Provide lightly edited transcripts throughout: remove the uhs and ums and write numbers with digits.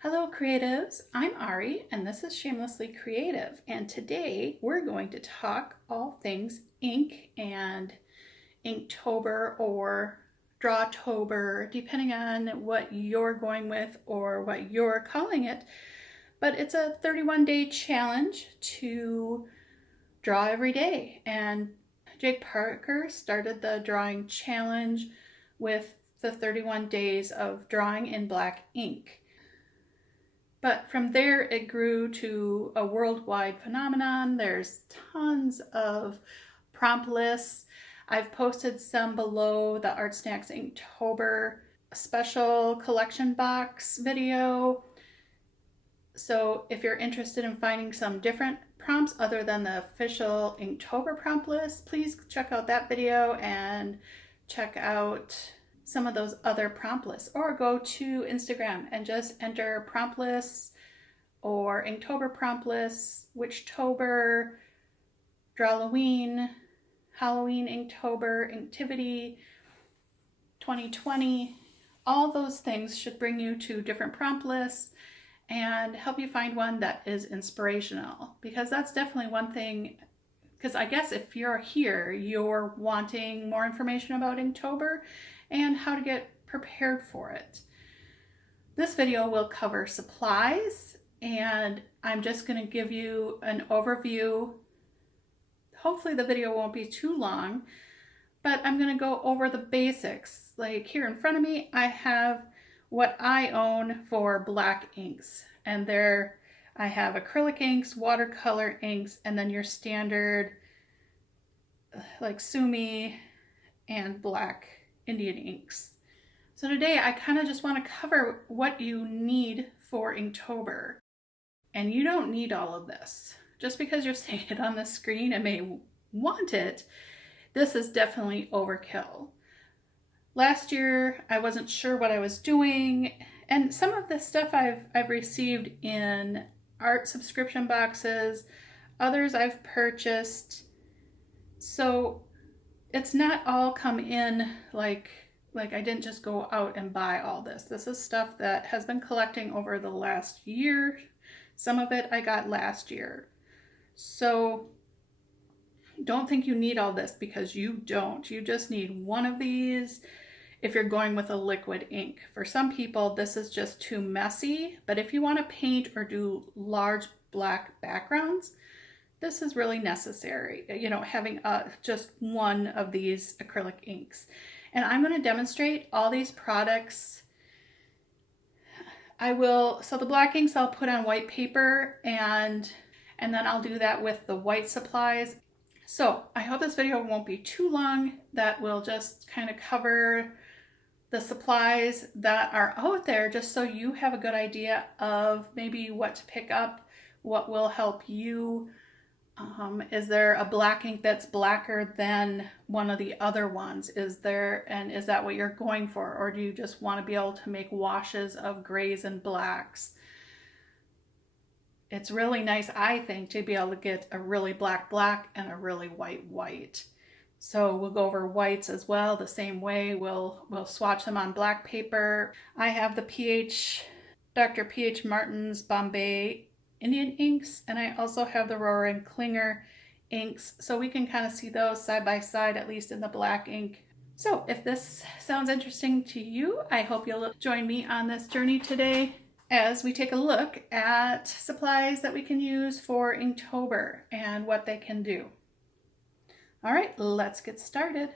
Hello creatives, I'm Ari and this is Shamelessly Creative, and today we're going to talk all things ink and Inktober or Drawtober, depending on what you're going with or what you're calling it. But it's a 31-day challenge to draw every day, and Jake Parker started the drawing challenge with the 31 days of drawing in black ink. But from there, it grew to a worldwide phenomenon. There's tons of prompt lists. I've posted some below the Art Snacks Inktober special collection box video. So if you're interested in finding some different prompts other than the official Inktober prompt list, please check out that video and check out some of those other prompt lists, or go to Instagram and just enter prompt lists or Inktober prompt lists, Witchtober, Drawloween, Halloween Inktober, Inktivity, 2020. All those things should bring you to different prompt lists and help you find one that is inspirational, because that's definitely one thing. Because I guess if you're here, you're wanting more information about Inktober and how to get prepared for it. This video will cover supplies, and I'm just going to give you an overview. Hopefully the video won't be too long, but I'm going to go over the basics. Like here in front of me, I have what I own for black inks, and there I have acrylic inks, watercolor inks, and then your standard like Sumi and black Indian inks. So today I kind of just want to cover what you need for Inktober. And you don't need all of this. Just because you're seeing it on the screen and may want it, this is definitely overkill. Last year I wasn't sure what I was doing, and some of this stuff I've received in art subscription boxes, others I've purchased. So it's not all come in like I didn't just go out and buy all this. This is stuff that has been collecting over the last year. Some of it I got last year. So don't think you need all this, because you don't. You just need one of these if you're going with a liquid ink. For some people, this is just too messy, but if you want to paint or do large black backgrounds, this is really necessary, having just one of these acrylic inks. And I'm going to demonstrate all these products. So the black inks I'll put on white paper, and then I'll do that with the white supplies. So I hope this video won't be too long. That will just kind of cover the supplies that are out there, just so you have a good idea of maybe what to pick up, what will help you. Is there a black ink that's blacker than one of the other ones? Is that what you're going for? Or do you just want to be able to make washes of grays and blacks? It's really nice, I think, to be able to get a really black and a really white. So we'll go over whites as well the same way. We'll swatch them on black paper. I have the Dr. P.H. Martin's Bombay Indian inks, and I also have the Rohrer and Klingner inks, so we can kind of see those side by side, at least in the black ink. So if this sounds interesting to you, I hope you'll join me on this journey today as we take a look at supplies that we can use for Inktober and what they can do. All right, let's get started.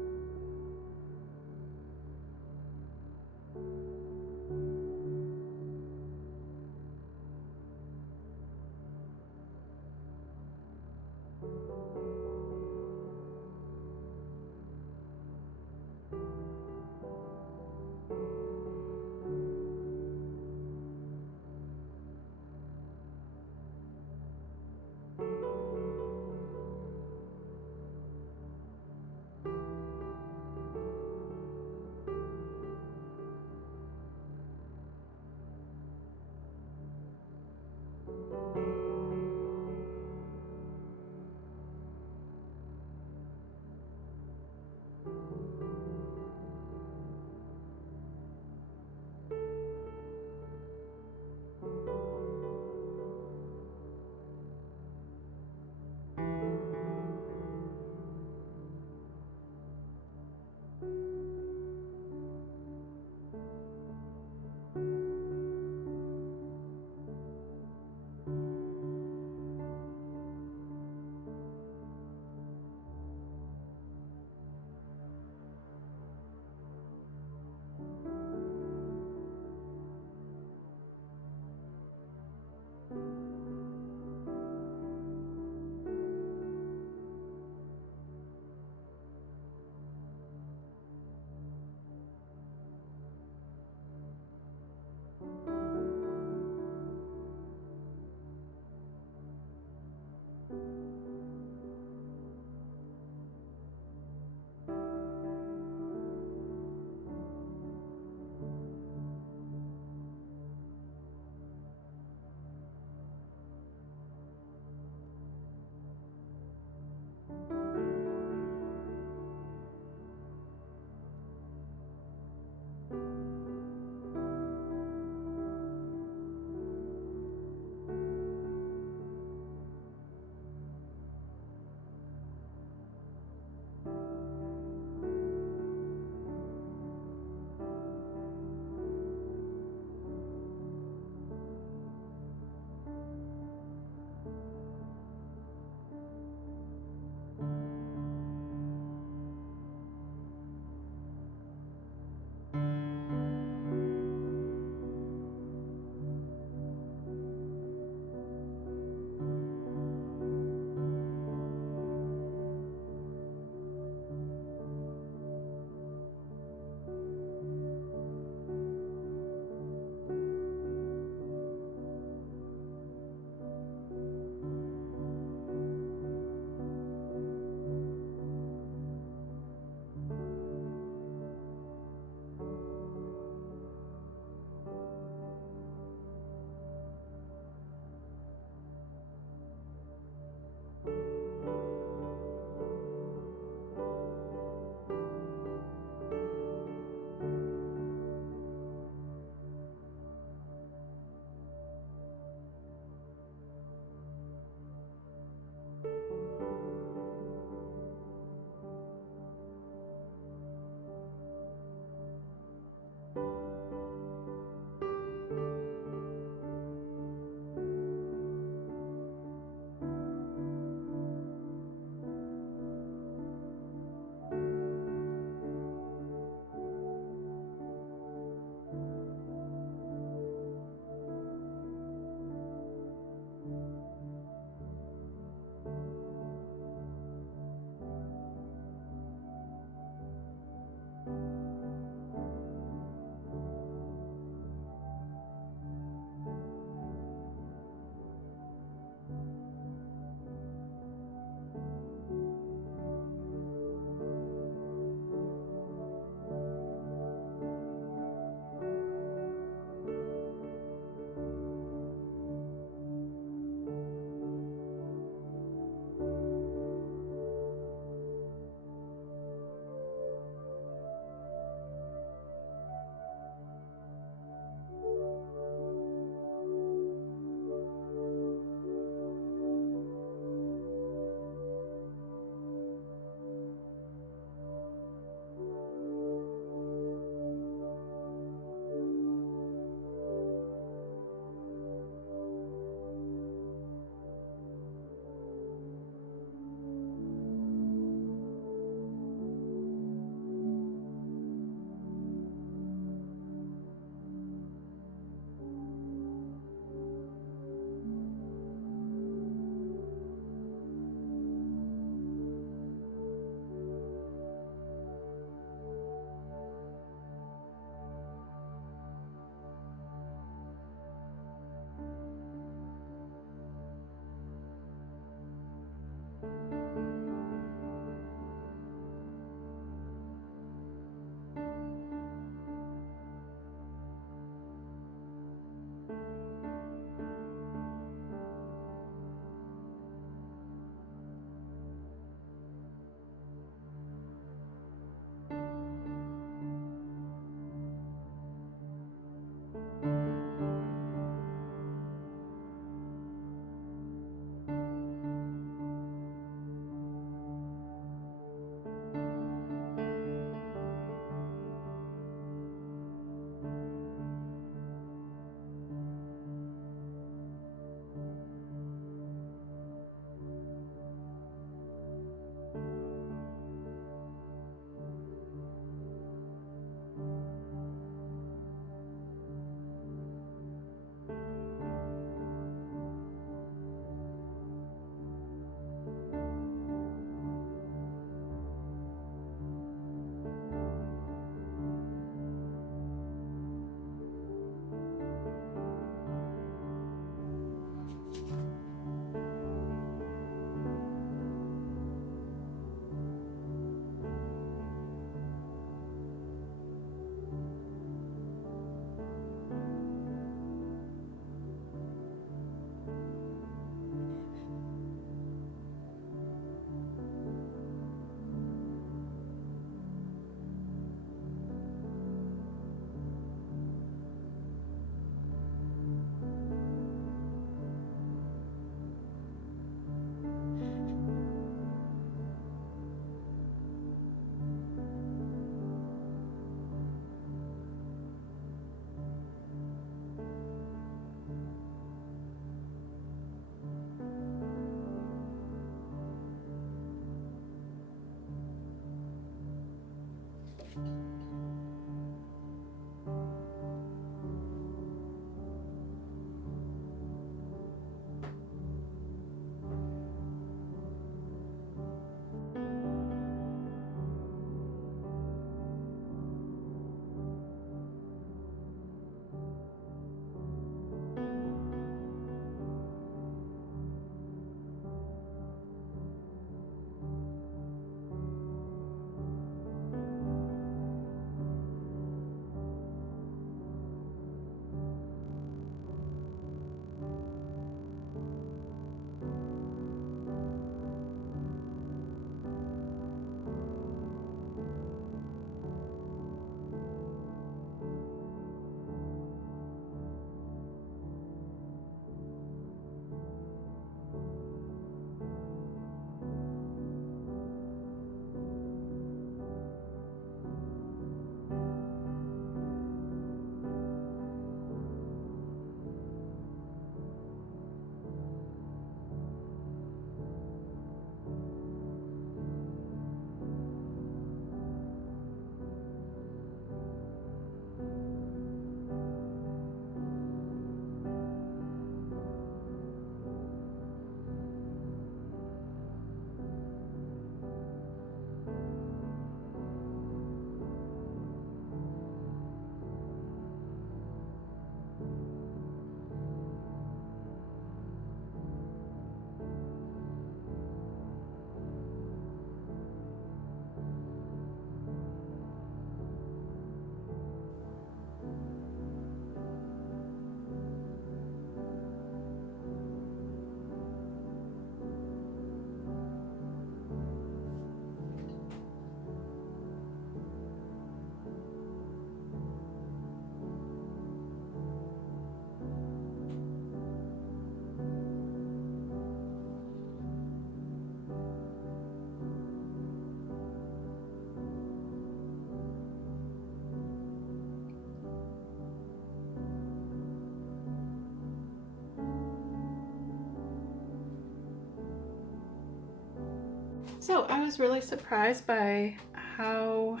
So I was really surprised by how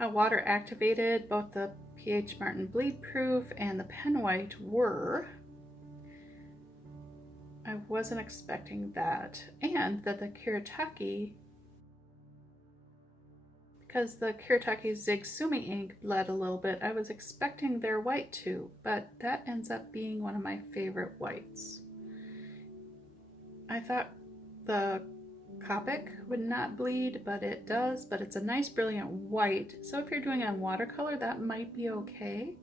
water activated both the PH Martin bleed proof and the pen white were. I wasn't expecting that, and that the Kuretake, because the Kuretake Sumi ink bled a little bit, I was expecting their white too, but that ends up being one of my favorite whites. I thought the Copic would not bleed, but it does, but it's a nice brilliant white, so if you're doing it on watercolor, that might be okay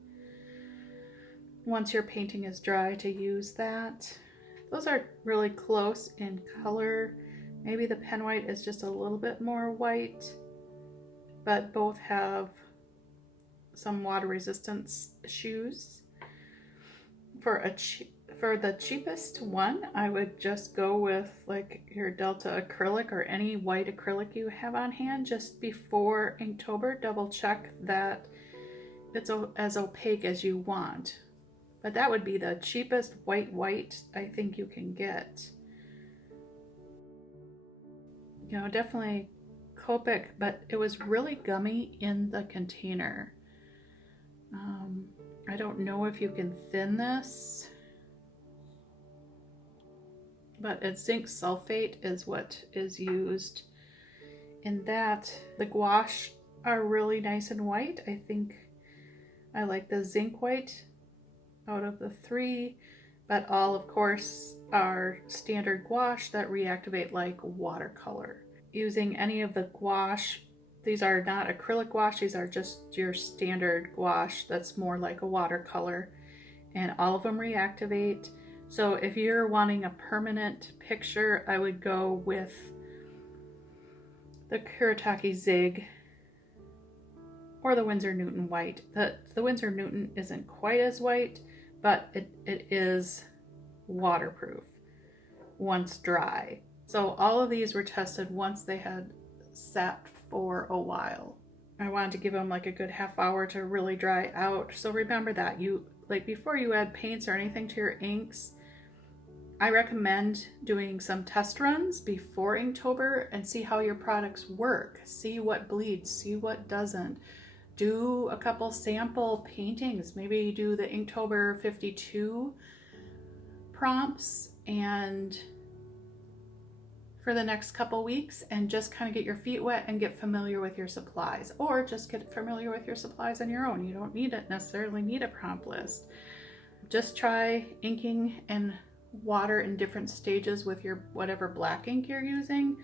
once your painting is dry to use that. Those are really close in color. Maybe the pen white is just a little bit more white, but both have some water resistance issues. For the cheapest one, I would just go with like your Delta acrylic or any white acrylic you have on hand. Just before Inktober, double check that it's as opaque as you want. But that would be the cheapest white I think you can get. You know, definitely Copic, but it was really gummy in the container. I don't know if you can thin this, but it's zinc sulfate is what is used in that. The gouache are really nice and white. I think I like the zinc white out of the three, but all of course are standard gouache that reactivate like watercolor. Using any of the gouache, these are not acrylic gouache, these are just your standard gouache that's more like a watercolor, and all of them reactivate. So if you're wanting a permanent picture, I would go with the Kuretake Zig or the Winsor Newton white. The Winsor Newton isn't quite as white, but it is waterproof once dry. So all of these were tested once they had sat for a while. I wanted to give them like a good half hour to really dry out. So remember that, you like before you add paints or anything to your inks, I recommend doing some test runs before Inktober and see how your products work. See what bleeds, see what doesn't. Do a couple sample paintings. Maybe do the Inktober 52 prompts and for the next couple weeks and just kind of get your feet wet and get familiar with your supplies, or just get familiar with your supplies on your own. You don't necessarily need a prompt list. Just try inking and water in different stages with your whatever black ink you're using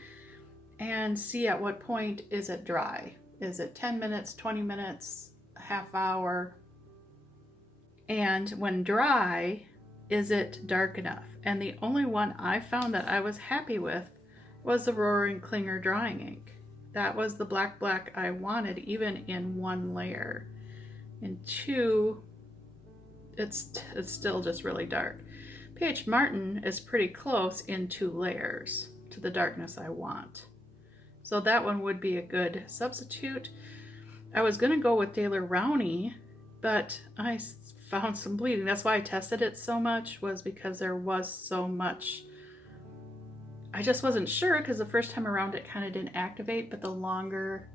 and see at what point is it dry. Is it 10 minutes, 20 minutes, a half hour? And when dry, is it dark enough? And the only one I found that I was happy with was the Rohrer and Klingner drying ink. That was the black I wanted, even in 1 layer. In 2, it's still just really dark. P.H. Martin is pretty close in 2 layers to the darkness I want. So that one would be a good substitute. I was gonna go with Daler Rowney, but I found some bleeding. That's why I tested it so much, was because there was so much. I just wasn't sure, because the first time around it kind of didn't activate, but the longer,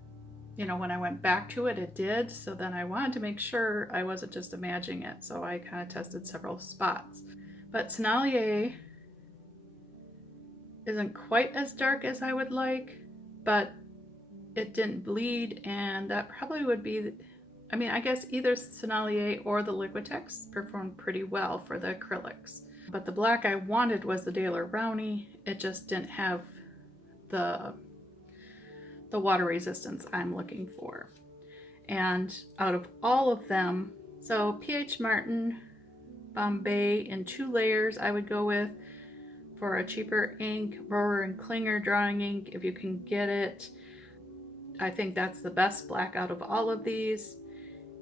you know, when I went back to it, it did. So then I wanted to make sure I wasn't just imagining it. So I kind of tested several spots. But Sennelier isn't quite as dark as I would like, but it didn't bleed, and that probably would be, I mean, I guess either Sennelier or the Liquitex performed pretty well for the acrylics. But the black I wanted was the Daler Rowney. It just didn't have the water resistance I'm looking for. And out of all of them, so P.H. Martin, Bombay in 2 layers I would go with for a cheaper ink. Rohrer and Klingner drawing ink, if you can get it. I think that's the best black out of all of these.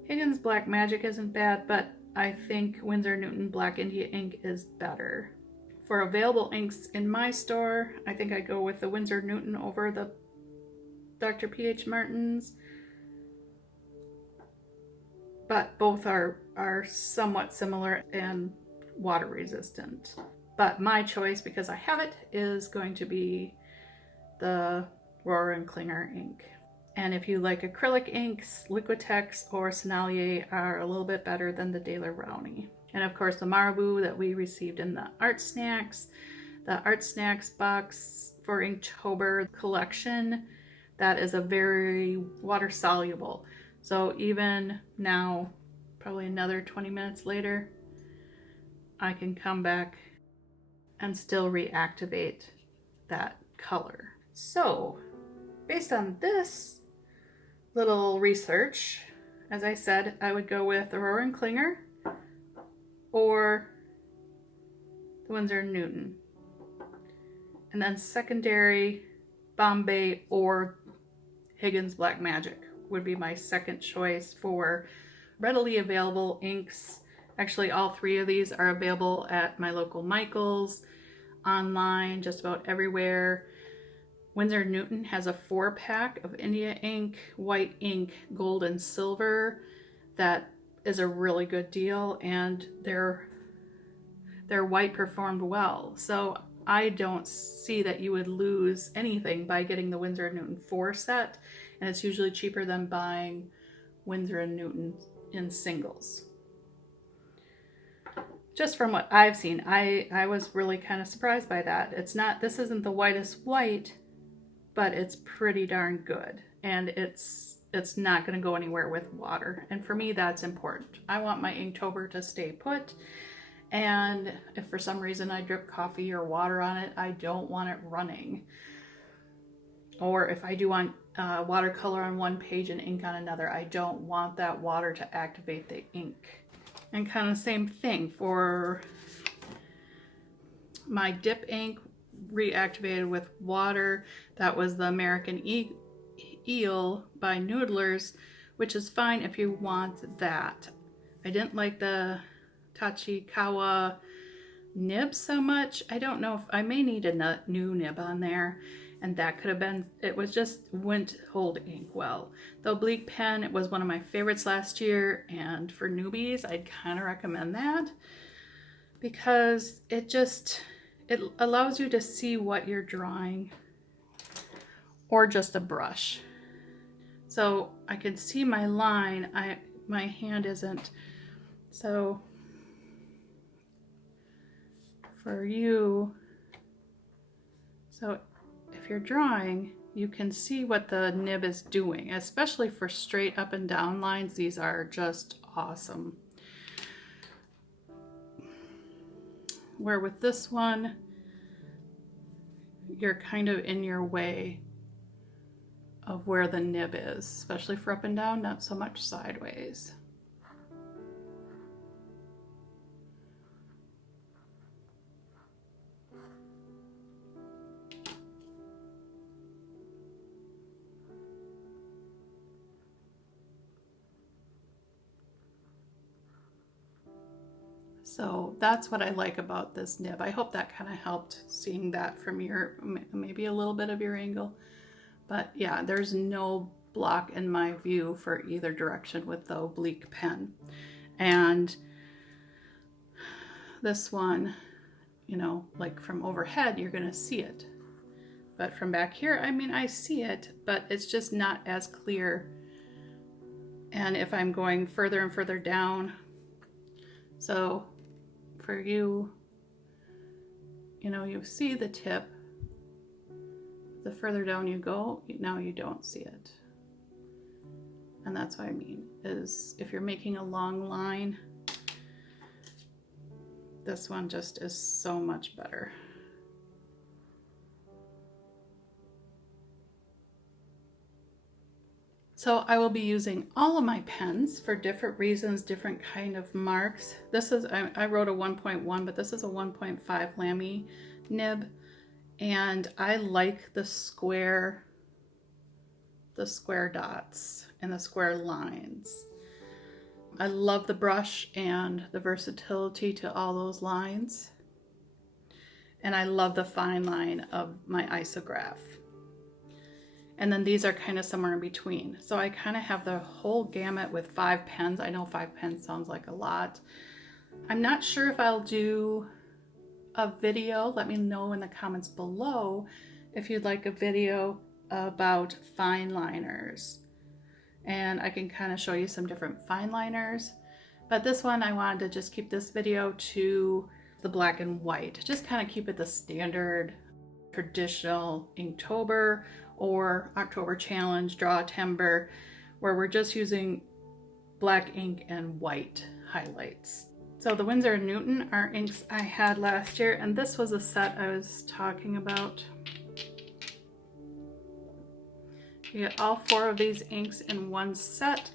Higgins Black Magic isn't bad, but I think Winsor and Newton Black India ink is better. For available inks in my store, I think I go with the Winsor Newton over the Dr. P.H. Martin's. But both are somewhat similar and water resistant. But my choice, because I have it, is going to be the Rohrer and Klingner ink. And if you like acrylic inks, Liquitex or Sennelier are a little bit better than the Daler Rowney. And of course the Marabu that we received in the Art Snacks box for Inktober collection, that is a very water soluble. So even now, probably another 20 minutes later, I can come back and still reactivate that color. So based on this little research, as I said, I would go with the Rohrer and Klingner or the Winsor and Newton. And then secondary, Bombay or Higgins Black Magic would be my second choice for readily available inks. Actually, all 3 of these are available at my local Michael's, online, just about everywhere. Winsor and Newton has a 4-pack of India ink, white ink, gold, and silver. That is a really good deal, and their white performed well. So I don't see that you would lose anything by getting the Winsor and Newton 4 set, and it's usually cheaper than buying Winsor and Newton in singles. Just from what I've seen, I was really kind of surprised by that. This isn't the whitest white, but it's pretty darn good, and it's not going to go anywhere with water. And for me, that's important. I want my Inktober to stay put, and if for some reason I drip coffee or water on it, I don't want it running. Or if I do want watercolor on one page and ink on another, I don't want that water to activate the ink. And kind of same thing for my dip ink, reactivated with water. That was the American Eel by Noodlers, which is fine if you want that. I didn't like the Tachikawa nib so much. I don't know if I may need a new nib on there, and that could have been, wouldn't hold ink well. The oblique pen, it was one of my favorites last year, and for newbies I'd kind of recommend that because it just, it allows you to see what you're drawing, or just a brush. So I can see my line, my hand isn't. So for you, so if you're drawing, you can see what the nib is doing, especially for straight up and down lines. These are just awesome. Where with this one, you're kind of in your way of where the nib is, especially for up and down, not so much sideways. So that's what I like about this nib. I hope that kind of helped, seeing that from your, maybe a little bit of your angle. But yeah, there's no block in my view for either direction with the oblique pen. And this one, you know, like from overhead, you're gonna see it. But from back here, I mean, I see it, but it's just not as clear. And if I'm going further and further down, so for you, you know, you see the tip. The further down you go, now you don't see it. And that's what I mean, is if you're making a long line, this one just is so much better. So I will be using all of my pens for different reasons, different kind of marks. This is, I wrote a 1.1, but this is a 1.5 Lamy nib. And I like the square dots and the square lines. I love the brush and the versatility to all those lines. And I love the fine line of my isograph. And then these are kind of somewhere in between. So I kind of have the whole gamut with 5 pens. I know 5 pens sounds like a lot. I'm not sure if I'll do a video. Let me know in the comments below if you'd like a video about fine liners. And I can kind of show you some different fine liners. But this one, I wanted to just keep this video to the black and white. Just kind of keep it the standard, traditional Inktober or October challenge, draw timber, where we're just using black ink and white highlights. So the Winsor and Newton are inks I had last year, and this was a set I was talking about. You get all 4 of these inks in one set.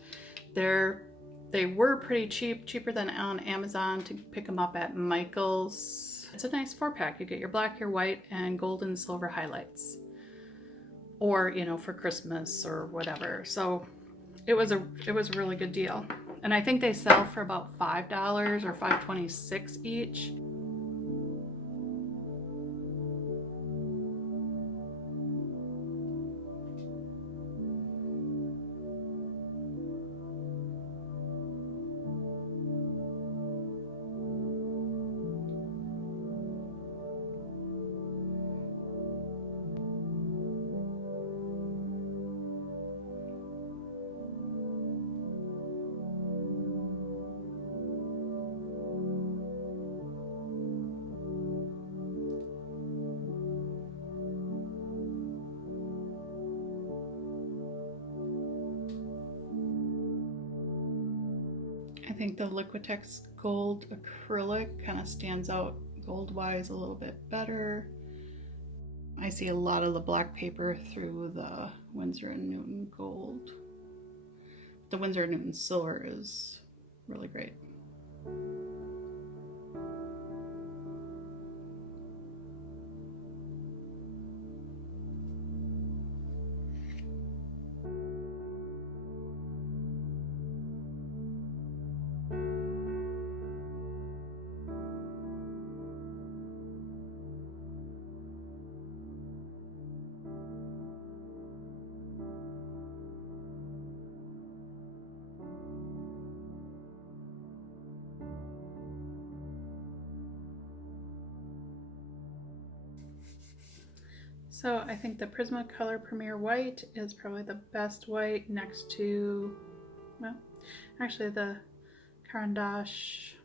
They were pretty cheap, cheaper than on Amazon to pick them up at Michael's. It's a nice 4-pack. You get your black, your white, and gold and silver highlights. Or, you know, for Christmas or whatever. So it was a really good deal. And I think they sell for about $5 or $5.26 each. I think the Liquitex gold acrylic kind of stands out gold-wise a little bit better. I see a lot of the black paper through the Winsor and Newton gold. The Winsor and Newton silver is really great. So I think the Prismacolor Premier White is probably the best white next to, well, actually the Caran d'Ache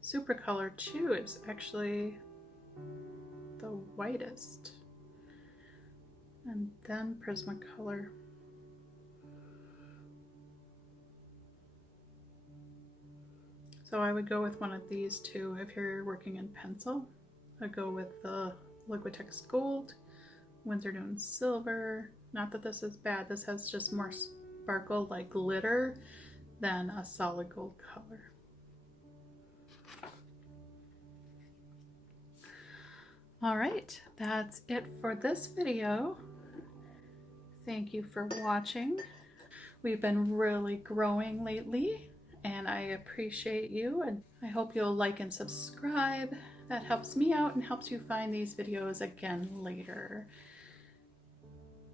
Supracolor 2 is actually the whitest. And then Prismacolor. So I would go with one of these two if you're working in pencil. I'd go with the Liquitex Gold, Winsor and Newton Silver. Not that this is bad, this has just more sparkle like glitter than a solid gold color. All right, that's it for this video. Thank you for watching. We've been really growing lately, and I appreciate you, and I hope you'll like and subscribe. That helps me out and helps you find these videos again later.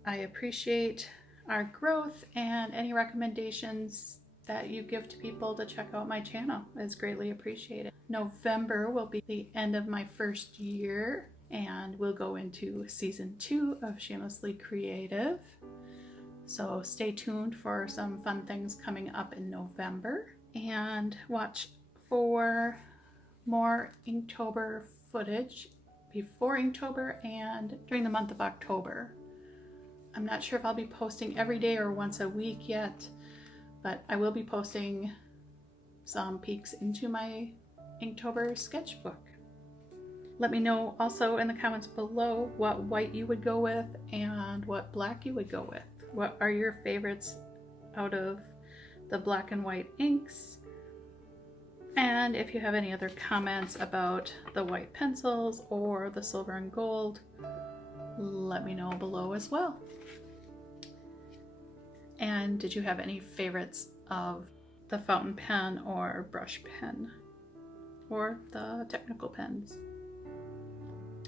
I appreciate our growth, and any recommendations that you give to people to check out my channel is greatly appreciated. November will be the end of my first year, and we'll go into season 2 of Shamelessly Creative. So stay tuned for some fun things coming up in November, and watch for more Inktober footage before Inktober and during the month of October. I'm not sure if I'll be posting every day or once a week yet, but I will be posting some peeks into my Inktober sketchbook. Let me know also in the comments below what white you would go with and what black you would go with. What are your favorites out of the black and white inks? And if you have any other comments about the white pencils or the silver and gold, let me know below as well. And did you have any favorites of the fountain pen or brush pen or the technical pens?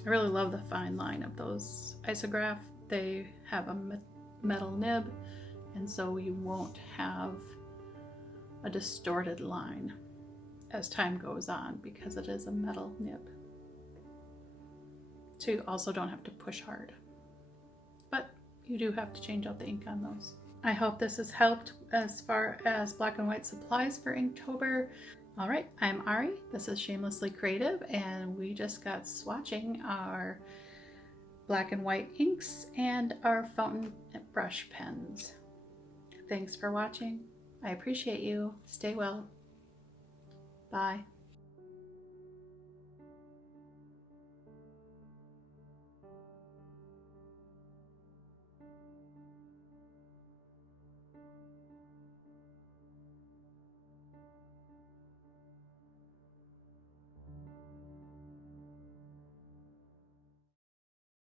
I really love the fine line of those Isograph. They have a metal nib, and so you won't have a distorted line as time goes on because it is a metal nib. So you also don't have to push hard, but you do have to change out the ink on those. I hope this has helped as far as black and white supplies for Inktober. All right, I'm Ari, this is Shamelessly Creative, and we just got swatching our black and white inks and our fountain brush pens. Thanks for watching. I appreciate you. Stay well. Bye.